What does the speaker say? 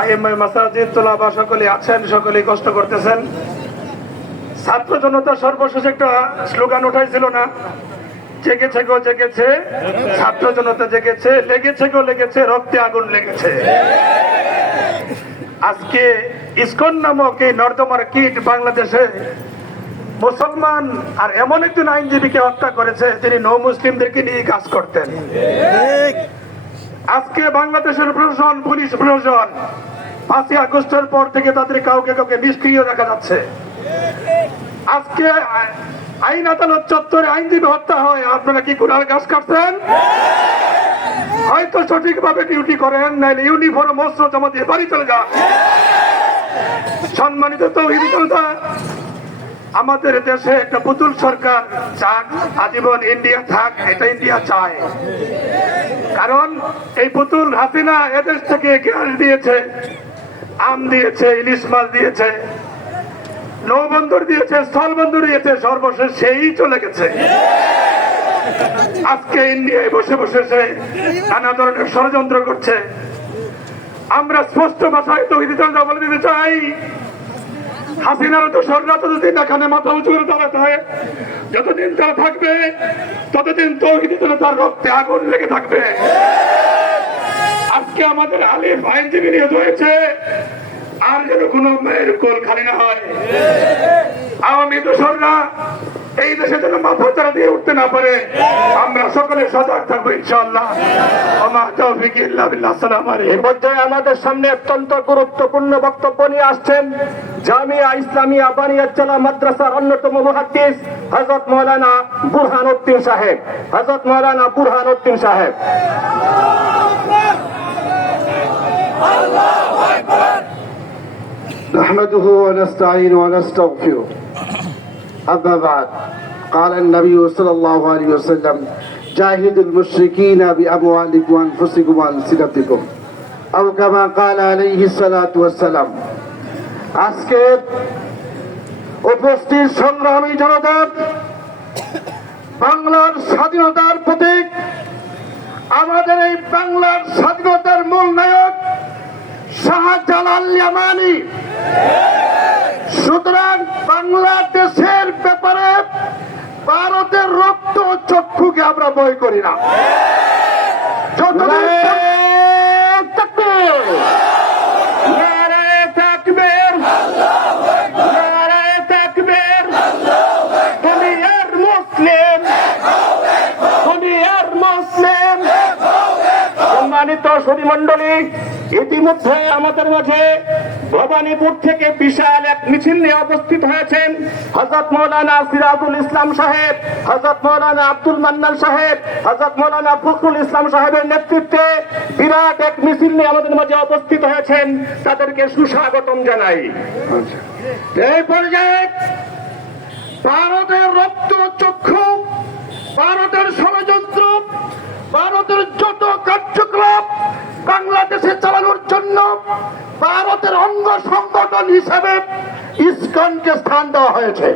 IMEI মাসাজিদ তোলাবা সকলে আছেন, সকলে কষ্ট করতেছেন। ছাত্র জনতা সর্বশেষ একটা স্লোগান উঠাইছিল না, জেগেছে গো জেগেছে, ছাত্র জনতা জেগেছে, লেগেছে গো লেগেছে, রক্তে আগুন লেগেছে। আজকে ইসকন নামক এই নর্দমার কীট বাংলাদেশে মুসলমান আর এমন একজন আইনজীবীকে হত্যা করেছে যিনি নৌ মুসলিমদেরকে নিয়ে কাজ করতেন। আজকে বাংলাদেশের প্রশাসন, পুলিশ প্রশাসন 5ই আগস্টের পর থেকে তাদের কাউকে কাউকে নিষ্ক্রিয় দেখা যাচ্ছে। আজকে আইন আদালত চত্বরে আইনজীবী হত্যা হয়, আপনারা কি কোরআন গাছ কাটছেন? হয়তো সঠিকভাবে ডিউটি করেন, নাইলে ইউনিফর্ম অস্ত্র জমা দিয়ে বাড়ি চলে যান। সম্মানিত তৌহিদি জনতা, আমাদের দেশে একটা পুতুল সরকার চাক, আজীবন ইন্ডিয়া থাক, এটা ইন্ডিয়া চায়। কারণ এই পুতুল হাসিনা এদেশ থেকে গ্যাস দিয়েছে, আম দিয়েছে, ইলিশ মাছ দিয়েছে, নৌবন্দর দিয়েছে, স্থলবন্দর দিয়েছে, সর্বশেষ সেই চলে গেছে। আজকে ইন্ডিয়ায় বসে বসে সে নানা ধরনের ষড়যন্ত্র করছে। আমরা স্পষ্ট ভাষায় তৌহিদি জনতা বলে দিতে চাই, হাসিনার তো সরকার যতদিন এখানে মাথা উঁচু করে দাঁড়াতে হয়, যতদিন তারা থাকবে ততদিন তৌহিদি জনতার রক্তে আগুন লেগে থাকবে। আজকে আমাদের আলিফ আইনজীবী নিয়োগ হয়েছে, আর যেন কোন মেয়ের কোল খালি না হয়। আওয়ামী দোসররা এই দেশে যেন মাথাচাড়া দিয়ে উঠতে না পারে, আমরা সকলে সজাগ থাকবো ইনশাআল্লাহ। এই পর্যায়ে আমাদের সামনে অত্যন্ত গুরুত্বপূর্ণ বক্তব্য নিয়ে আসছেন জামিয়া ইসলামিয়া বানিয়াচলা মাদ্রাসার অন্যতম মুহাদ্দিস হযরত মাওলানা বুরহানুদ্দিন সাহেব। হযরত মাওলানা বুরহানুদ্দিন সাহেব। نحمده ونستعينه ونستغفره. أما بعد، قال النبي صلى الله عليه وسلم: جاهدوا المشركين بأموالكم وأنفسكم وألسنتكم، أو كما قال عليه الصلاة والسلام. আজকে উপস্থিত সংগ্রামী জনতা, বাংলার স্বাধীনতার প্রতীক, আমাদের এই বাংলার স্বাধীনতার মূল নায়ক শাহজালাল ইয়ামানি। সুতরাং বাংলাদেশের ব্যাপারে ভারতের রক্ত চক্ষুকে আমরা বই করি না। সম্মানিত সুধীমণ্ডলী, ইতিমধ্যে আমাদের মাঝে ভবানীপুর থেকে বিশাল এক মিছিল নিয়ে উপস্থিত হয়েছেন হযরত মাওলানা সিরাজুল ইসলাম সাহেব, হযরত মাওলানা আব্দুল মান্নান সাহেব, হযরত মাওলানা ফখরুল ইসলাম সাহেবের নেতৃত্বে বিরাট এক মিছিল নিয়ে আমাদের মাঝে উপস্থিত হয়েছেন। তাদেরকে সুস্বাগতম জানাই। এই পর্যায়ে ভারতের রক্ত চক্ষু, ভারতের ষড়যন্ত্র, ভারতের যত কার্যকলাপ বাংলাদেশে চালানোর জন্য ভারতের অঙ্গ সংগঠন হিসেবে ইসকনকে স্থান দেওয়া হয়েছে।